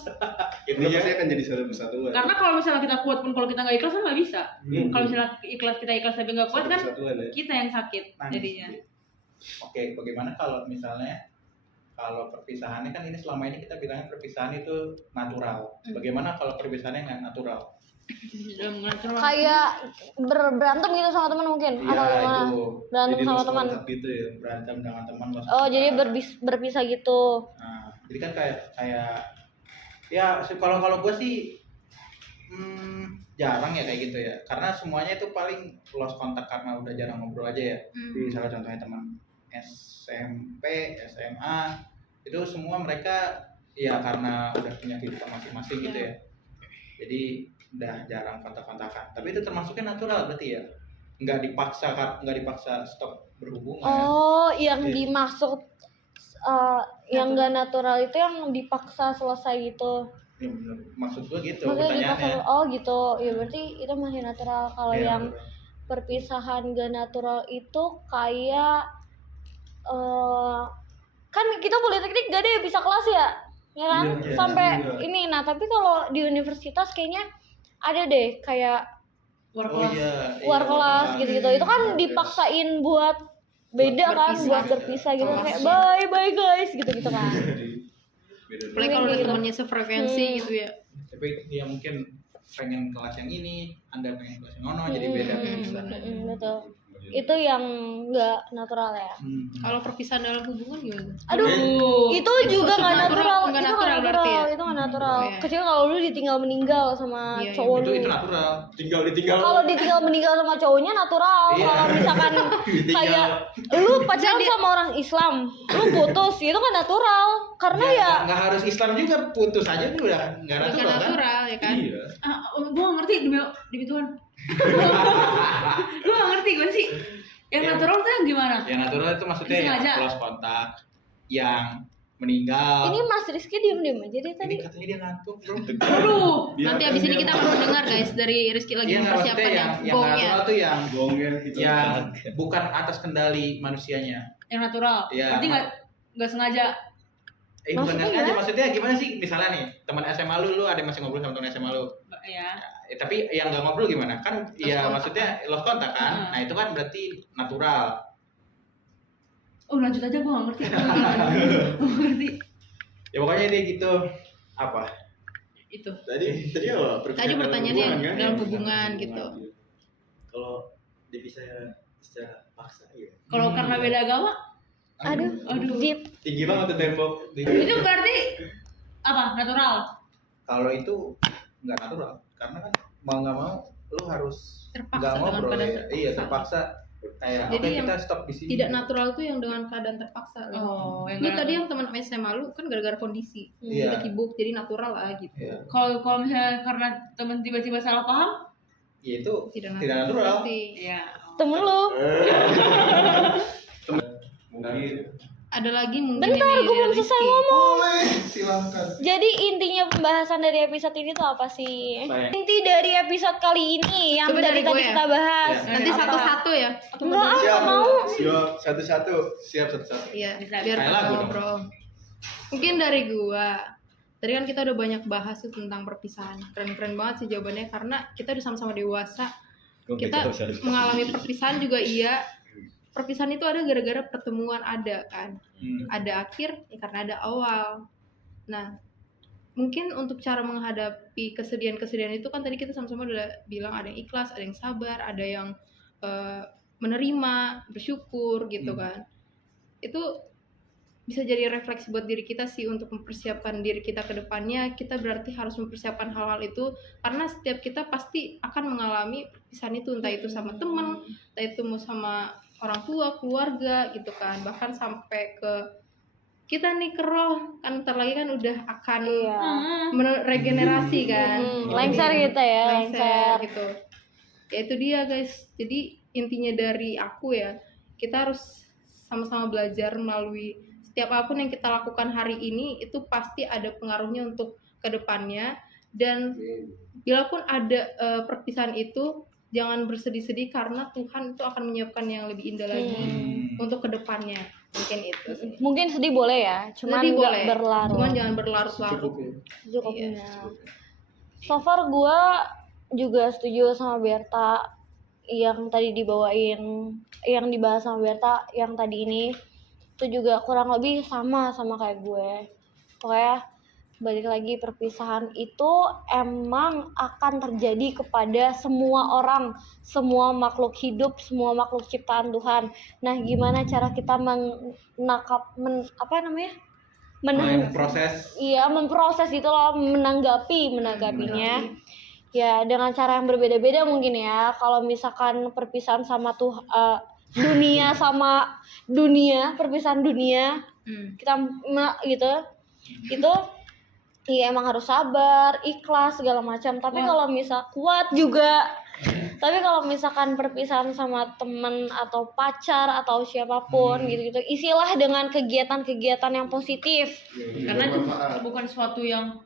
Itu pasti akan jadi satu kesatuan. Karena kalau misalnya kita kuat pun kalau kita nggak ikhlas kan nggak bisa. Kalau misalnya kita ikhlas tapi nggak kuat Satu kan kesatuan ya. kita yang sakit Nah, jadinya. Oke, bagaimana kalau misalnya kalau perpisahannya kan ini selama ini kita bilangnya perpisahan itu natural. Bagaimana kalau perpisahannya nggak natural? Sudah mengatur lah. Kayak berantem gitu sama teman mungkin Iya atau gimana? itu Berantem Jadi sama lost teman. kontak gitu ya. berantem dengan teman. lost Oh, jadi kontak. berpisah gitu. Nah, jadi kan kayak ya kalau gue sih jarang ya kayak gitu ya. Karena semuanya itu paling lost kontak karena udah jarang ngobrol aja ya. Misalnya contohnya teman SMP, SMA itu semua mereka ya karena udah punya kehidupan masing-masing gitu ya. Jadi udah jarang kontak-kontakan. Tapi itu termasuknya natural berarti ya. Nggak dipaksa stop berhubungan. Oh, yang Iya. dimaksud yang gak natural itu yang dipaksa selesai gitu. Ya, bener. Maksud gue gitu Maksudnya dipaksa, pertanyaannya. oh gitu. Ya berarti itu masih natural. Kalau Iya, yang perpisahan gak natural itu kayak kan kita politeknik gak ada ya bisa kelas ya kan Iya, sampai iya. ini. Nah tapi kalau di universitas kayaknya ada deh kayak War Oh kelas. iya, luar kelas gitu-gitu. Itu kan Iya. dipaksain buat beda kan, berpisah. buat berpisah gitu Kelas. kayak bye bye guys gitu-gitu kan. Jadi beda. Apalagi kalau ada Gitu. temannya sefrekuensi Hmm. gitu ya. Tapi dia mungkin pengen kelas yang ini, Anda pengen kelas yang ono, jadi beda kayak bisa. Betul. Itu yang nggak natural ya. Kalau perpisahan dalam hubungan gimana? Aduh, itu juga nggak natural, nggak itu nggak natural berarti ya? itu nggak natural. Oh, iya. Kecuali kalau lu ditinggal meninggal sama Iya, iya. cowok lu. Itu natural. Tinggal ditinggal. Kalau ditinggal meninggal sama cowoknya natural. Iya. Kalau misalkan kayak lu pacaran sama orang Islam, lu putus, itu kan natural. Karena ya nggak harus Islam juga, putus aja tuh udah nggak Bukan natural kan? natural ya kan? Iya. Gue gak ngerti demi Tuhan. Gue gak ngerti gue sih. Yang Iya. natural tuh yang gimana? Yang natural itu maksudnya yang Sengaja. close kontak, yang meninggal. ini Mas Rizky diem-diem aja deh tadi. Ini katanya dia ngantuk, bro. Aduh. Nanti abis ini kita perlu dengar guys dari Rizky lagi Iya, nggak, maksudnya mempersiapkan yang yang gongnya. natural tuh yang Gongnya gitu. yang bukan atas kendali manusianya. Yang natural. Iya. Berarti gak sengaja. Bukan Maksudnya aja, gimana? maksudnya gimana sih? Misalnya nih, teman SMA lu ada masih ngobrol sama teman SMA lu. Ya. Tapi yang nggak ngobrol gimana? Kan ya kontak. maksudnya lost kontak kan. Hmm. Nah, itu kan berarti natural. Oh lanjut aja gue gak ngerti. Gue gak ngerti. Ya pokoknya dia gitu. Apa? Itu. Tadi apa? Tadi pertanyaannya kan? dalam hubungan gitu. Kalau dipisah secara paksa ya. Kalau karena beda agama, Aduh, Jit. Tinggi banget tuh tembok. itu berarti apa? Natural. Kalau itu nggak natural, karena kan mau nggak mau lu harus Terpaksa nggak dengan ngobrol keadaan ya. Iya, terpaksa. Kayak Jadi oke, yang kita stop di sini. Tidak natural tuh yang dengan keadaan terpaksa. Oh, yang Lu nggak tadi yang teman SMA lu kan gara-gara kondisi. Iya. Kita sibuk jadi natural lah gitu. Iya. Kalau misalnya karena teman tiba-tiba salah paham, Ya, itu Tidak tidak natural. berarti. ya. Temen lu. Mungkin. Ada lagi mungkin Bentar, yang gue belum dari selesai Rizky. ngomong. Boleh, silakan. Jadi intinya pembahasan dari episode ini tuh apa sih? Sayang. Inti dari episode kali ini yang Coba dari dari tadi gue ya? kita bahas. Ya. Nanti Apa? satu-satu ya. Enggak, nggak mau. Siap satu-satu. Siap satu-satu. Iya, Bisa. biar Kayak kita lagu dong. ngobrol. Mungkin dari gua. Tadi kan kita udah banyak bahas tuh tentang perpisahan. Keren-keren banget sih jawabannya karena kita udah sama-sama dewasa. Kita mengalami perpisahan juga iya. Perpisahan itu ada gara-gara pertemuan ada kan. Ada akhir ya karena ada awal. Nah, mungkin untuk cara menghadapi kesedihan-kesedihan itu kan tadi kita sama-sama udah bilang ada yang ikhlas, ada yang sabar, ada yang menerima, bersyukur gitu kan. Itu bisa jadi refleksi buat diri kita sih untuk mempersiapkan diri kita ke depannya. Kita berarti harus mempersiapkan hal-hal itu karena setiap kita pasti akan mengalami perpisahan itu, entah itu sama teman, entah itu mau sama orang tua, keluarga gitu kan, bahkan sampai ke kita nih ke roh kan ntar lagi kan udah akan Iya. regenerasi kan. Lengser kita ya, Lengser lengser. gitu. Ya itu dia guys. Jadi intinya dari aku ya, kita harus sama-sama belajar melalui setiap apapun yang kita lakukan hari ini itu pasti ada pengaruhnya untuk kedepannya. Dan bila pun ada perpisahan itu jangan bersedih-sedih karena Tuhan itu akan menyiapkan yang lebih indah lagi untuk kedepannya. Mungkin itu sih. Mungkin sedih boleh ya, cuman Sedih nggak boleh, berlarut. cuman jangan berlarut-larut. Cukup ya. Secukupnya. Iya. So far gue juga setuju sama Berta yang tadi dibawain, yang dibahas sama Berta yang tadi ini itu juga kurang lebih sama kayak gue. Pokoknya balik lagi, perpisahan itu emang akan terjadi kepada semua orang, semua makhluk hidup, semua makhluk ciptaan Tuhan. Nah, gimana cara kita Proses memproses itu loh, menanggapinya ya dengan cara yang berbeda-beda mungkin ya. Kalau misalkan perpisahan sama dunia sama dunia, perpisahan dunia kita gitu itu iya emang harus sabar, ikhlas segala macam. Tapi kalau misal kuat juga. Tapi kalau misalkan perpisahan sama temen atau pacar atau siapapun gitu-gitu, isilah dengan kegiatan-kegiatan yang positif. Karena itu bukan suatu yang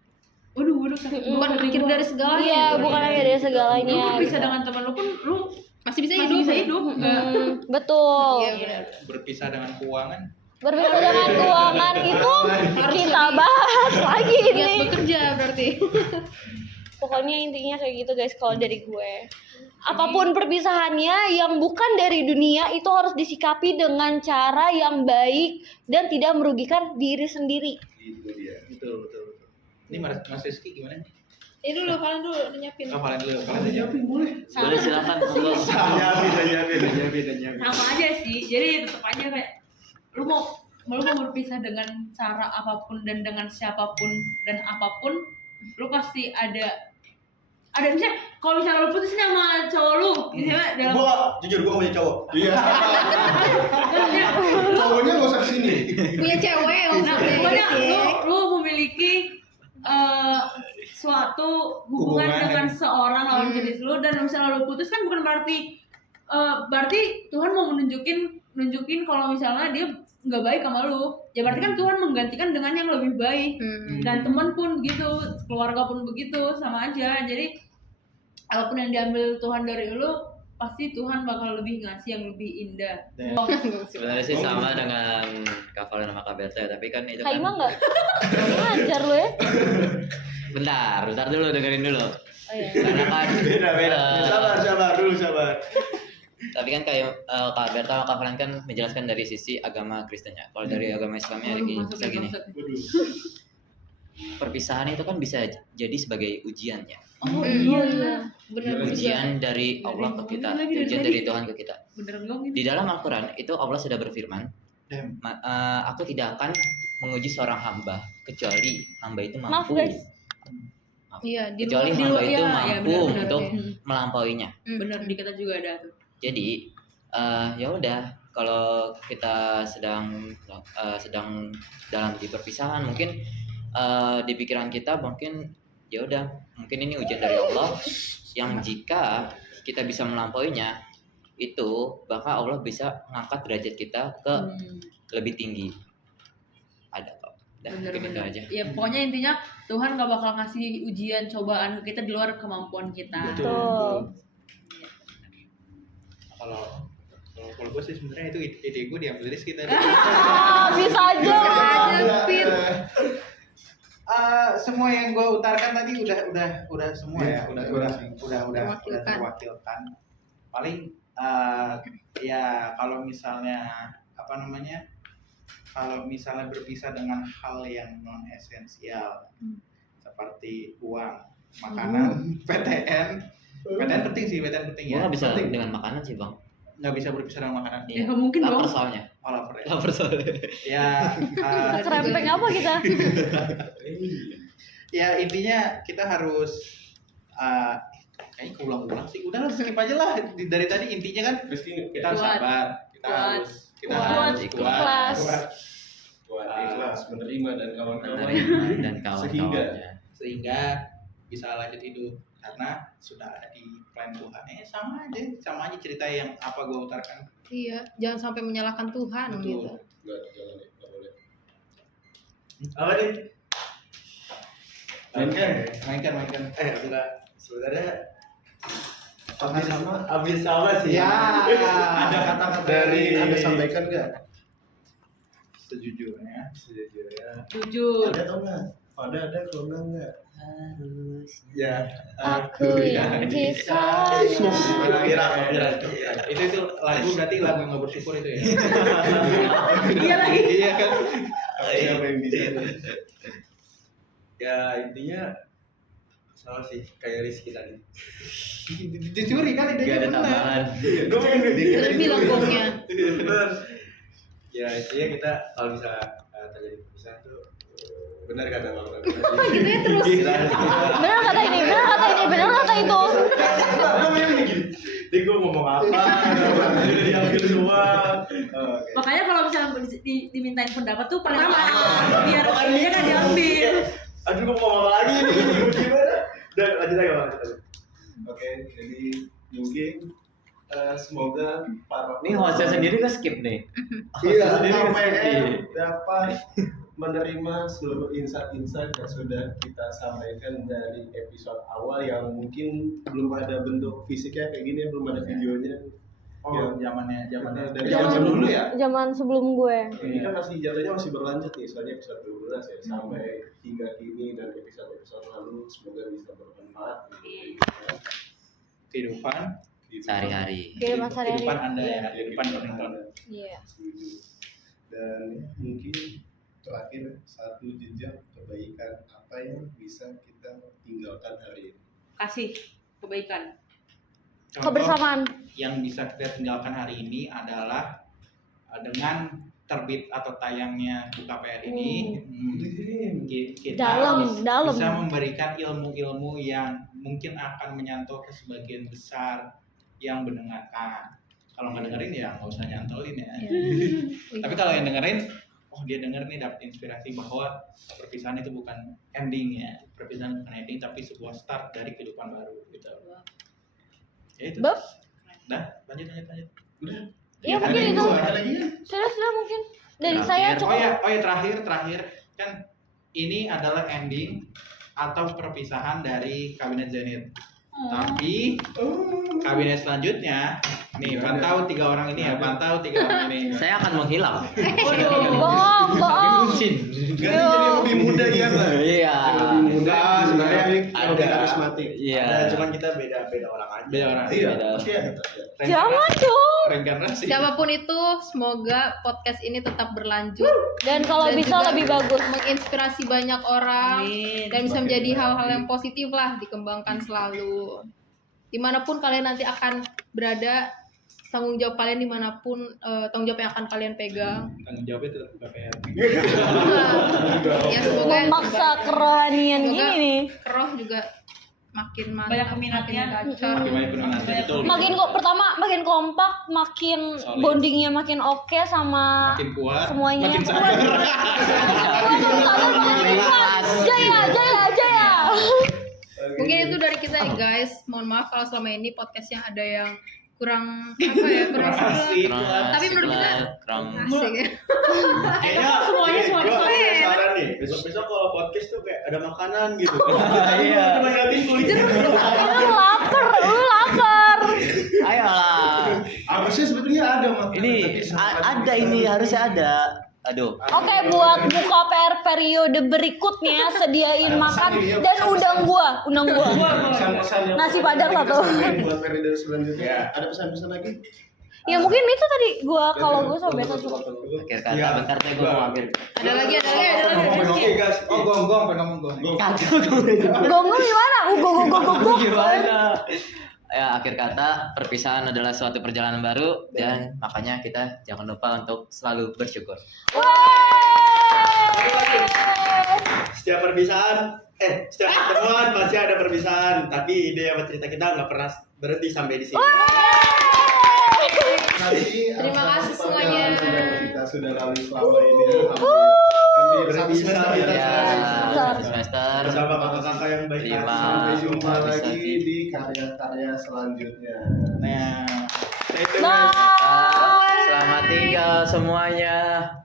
waduh Bukan akhir dari segalanya. Iya, bukan akhir dari segalanya. lu berpisah dengan teman lu pun lu Masih bisa masih hidup. bisa hidup. Betul. Iya, benar. berpisah dengan keuangan. Berbeda dengan keuangan itu kita bahas lagi Niat ini. bekerja berarti. Pokoknya intinya kayak gitu guys kalau dari gue. Apapun perpisahannya yang bukan dari dunia itu harus disikapi dengan cara yang baik dan tidak merugikan diri sendiri. Itu dia. Betul. Ini Mas Rizky gimana nih? Ini dulu kalian dulu nyiapin. Kalian dulu. Boleh silakan. Nyapin. Sama aja sih. Jadi tetap aja kayak lu mau berpisah dengan cara apapun dan dengan siapapun dan apapun, lu pasti ada misalnya kalau misalnya lu putus sama cowok lu misalnya dalam Jujur gua punya cowok. Iya. Cowoknya nggak usah kesini. Punya cewek yang nah pokoknya lu memiliki suatu hubungan Hubungan dengan seorang lawan jenis lu, dan misalnya lu putus kan bukan berarti Tuhan mau nunjukin kalau misalnya dia nggak baik sama lu, ya berarti kan Tuhan menggantikan dengan yang lebih baik. Dan teman pun begitu, keluarga pun begitu, sama aja. Jadi apapun yang diambil Tuhan dari lu, pasti Tuhan bakal lebih ngasih yang lebih indah. Sebenarnya sih sama dengan Kak Valen sama Kak Berta ya, tapi kan itu Kak kan Ima enggak? Ngajar lu ya. bentar dulu, dengerin dulu. Oh, iya. Karena kan Sabar. tapi kan kayak Kak Berta sama Kak Valen kan menjelaskan dari sisi agama Kristennya. Kalau dari agama Islamnya bisa gini. Perpisahan itu kan bisa jadi sebagai ujian ya. Oh iya. Benar Ujian dari Allah ke kita, ujian dari Tuhan ke kita. Bener dong Di dalam Al-Quran itu Allah sudah berfirman, aku tidak akan menguji seorang hamba kecuali hamba itu mampu. Maaf, guys. Iya, Kecuali hamba itu mampu benar. untuk melampauinya. Bener, di kita juga ada tuh. Jadi ya udah, kalau kita sedang dalam di perpisahan, mungkin di pikiran kita mungkin ya udah, mungkin ini ujian dari Allah yang jika kita bisa melampauinya, itu bahkan Allah bisa mengangkat derajat kita ke lebih tinggi. Ada kok. Dan mungkin itu aja. Ya pokoknya intinya Tuhan gak bakal ngasih ujian cobaan ke kita di luar kemampuan kita. Betul. Kalau gue sih sebenarnya itu ide gue diambil dari kita. Bisa aja. Pit. Semua yang gue utarakan tadi udah semua ya, udah terwakilkan. Paling ya kalau misalnya kalau misalnya berpisah dengan hal yang non esensial seperti uang, makanan, PTN penting sih, PTN penting Gua ya. nggak bisa dengan makanan sih bang. Nggak bisa berpisah dengan makanan. Ya gak mungkin dong. Lapar soalnya. Oh, lapar ya. Lapar soalnya. Ya, Kerempeng apa kita? ya intinya kita harus kayaknya keulang-ulang sih. Udah lah, skip aja lah. Dari tadi intinya kan kita harus Kuat. sabar, Kuat. kita Kuat, harus ikhlas. Buat ikhlas, menerima dan kawan-kawan. Dan kawan-kawannya. sehingga bisa lanjut hidup karena sudah ada di plan Tuhan. Sama aja cerita yang apa gue utarakan. Iya, jangan sampai menyalahkan Tuhan Betul. gitu. Nggak boleh. Apa nih? Mainkan. Enggak. Sebenarnya Sama. habis sama sih. Ya, Ada kata-kata dari Anda sampaikan nggak? sejujurnya. Jujur. Ada atau enggak? Ada kalau enggak? Ya. Aku yang kisah. Itu lagu berarti lagu yang nggak bersyukur itu ya. Iya lagi. Iya kan. Siapa yang bisa? Ya intinya sama sih kayak Rizky tadi. Dicuri kan itu. Gak ada tambahan. Gue pengen Udah bilang gongnya. Ya intinya kita kalau bisa terjadi perpisahan tuh benar kata Bang. Gitu ya terus. Benar kata ini, benar kata ini, benar kata itu. Jadi gue ngomong apa? Diambil semua. Makanya kalau misalnya dimintain pendapat tuh pertama biar dia kan diambil. Aduh gue mau ngomong apa lagi nih? Gimana? Udah lanjut aja Bang. Oke, jadi mungkin semoga para Ini hostnya sendiri ke skip nih. iya, Hostnya sendiri KPR ke-skip. dapat menerima seluruh insight-insight yang sudah kita sampaikan dari episode awal yang mungkin belum ada bentuk fisiknya kayak gini, belum ada videonya. Oh, zamannya dari Zaman zaman dulu ya. Zaman sebelum gue. Ini kan masih jatuhnya masih berlanjut nih, soalnya episode 12 ya sampai hingga kini dan episode-episode lalu semoga bisa bermanfaat. Kehidupan Sehari-hari. Kehidupan sehari-hari. kehidupan Anda ya, Ya, kehidupan penonton. Iya. Setuju. Dan mungkin terakhir satu jejak kebaikan apa yang bisa kita tinggalkan hari ini. Kasih kebaikan. Contoh Kebersamaan. yang bisa kita tinggalkan hari ini adalah dengan terbit atau tayangnya KPR ini kita Dalam. bisa memberikan ilmu-ilmu yang mungkin akan menyantol ke sebagian besar yang mendengarkan. Kalau nggak dengerin ya nggak usah nyantolin ya. Tapi kalau yang dengerin, oh dia denger nih dapat inspirasi bahwa perpisahan itu bukan ending ya, perpisahan bukan ending tapi sebuah start dari kehidupan baru gitu. Ya itu. Bab? Dah, lanjut. Udah. Iya Ada mungkin yang itu. dua, ada lagi ya? Sudah mungkin. Dari Terakhir. saya Oh cukup. ya terakhir kan ini adalah ending atau perpisahan dari Kabinet Zenit. Tapi kabinet selanjutnya nih pantau 3 orang ini ya, pantau 3 orang ini. Saya akan menghilang. Bohong. Bucin. Ganti jadi lebih muda ya, Mbak. Iya. Muda sebenarnya Ada. lebih karismatik. Iya. Ada, cuman kita beda orang aja. Beda orang. Iya, Beda. pasti ada. Jangan dong. Reinkarnasi. Siapapun itu, semoga podcast ini tetap berlanjut Dan kalau dan bisa juga lebih bagus. menginspirasi banyak orang Amin. dan bisa menjadi hal-hal yang positif lah, dikembangkan selalu. Dimanapun kalian nanti akan berada, tanggung jawab kalian dimanapun, tanggung jawab yang akan kalian pegang. Tanggung jawabnya tetap KPR. Ya semoga Memaksa kerohanian Semoga ini nih. roh juga makin mantap, Banyak peminatnya. makin gacor. Makin banyak peminatnya, betul. Makin kok pertama makin kompak, makin Solid. bondingnya makin oke sama Makin kuat, semuanya. makin Kuat. sadar. Makin kuat. Jaya. Mungkin itu dari kita ya guys. Mohon maaf kalau selama ini podcastnya ada yang kurang apa ya, kurang Asik. Tapi menurut kita kurang asik ya. Kayaknya semuanya suara gua soalnya ada saran nih. Besok kalau podcast tuh kayak ada makanan gitu. Iya. Cuma ngeliatin kulitnya. Lu lapar. Ayolah. Harusnya sebetulnya ada makanan. Ini ada ini harusnya ada. Aduh. Oke, buat buka PR periode berikutnya sediain makan dan undang gua. Pesan-pesan yang Nasi Padang kita satu. sampaikan buat periode selanjutnya. Ada pesan-pesan lagi? Ya mungkin itu tadi gua kalau gua sama Beta cukup. Akhir kata bentar deh gue mau ambil. Ada lagi. Oke guys. Oh, gonggong, pengen ngomong gonggong. Gonggong gimana? Gong. Gimana? Ya akhir kata perpisahan adalah suatu perjalanan baru dan makanya kita jangan lupa untuk selalu bersyukur. Setiap perpisahan, setiap pertemuan pasti ada perpisahan. Tapi ide sama cerita kita nggak pernah berhenti sampai di sini. Terima kasih semuanya. Kita sudah lalui selama ini. Hampir satu semester kita Ya, sudah. semester. Bersama kakak-kakak yang baik. Terima. Sampai jumpa Bisa lagi sih. di karya-karya selanjutnya. Nah, Stay tune, guys. Bye. Selamat tinggal semuanya.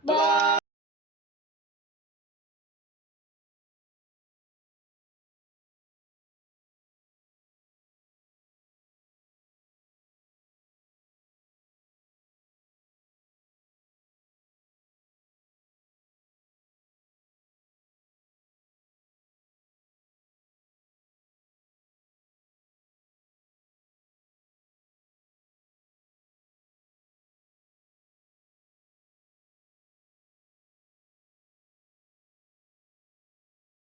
Bye.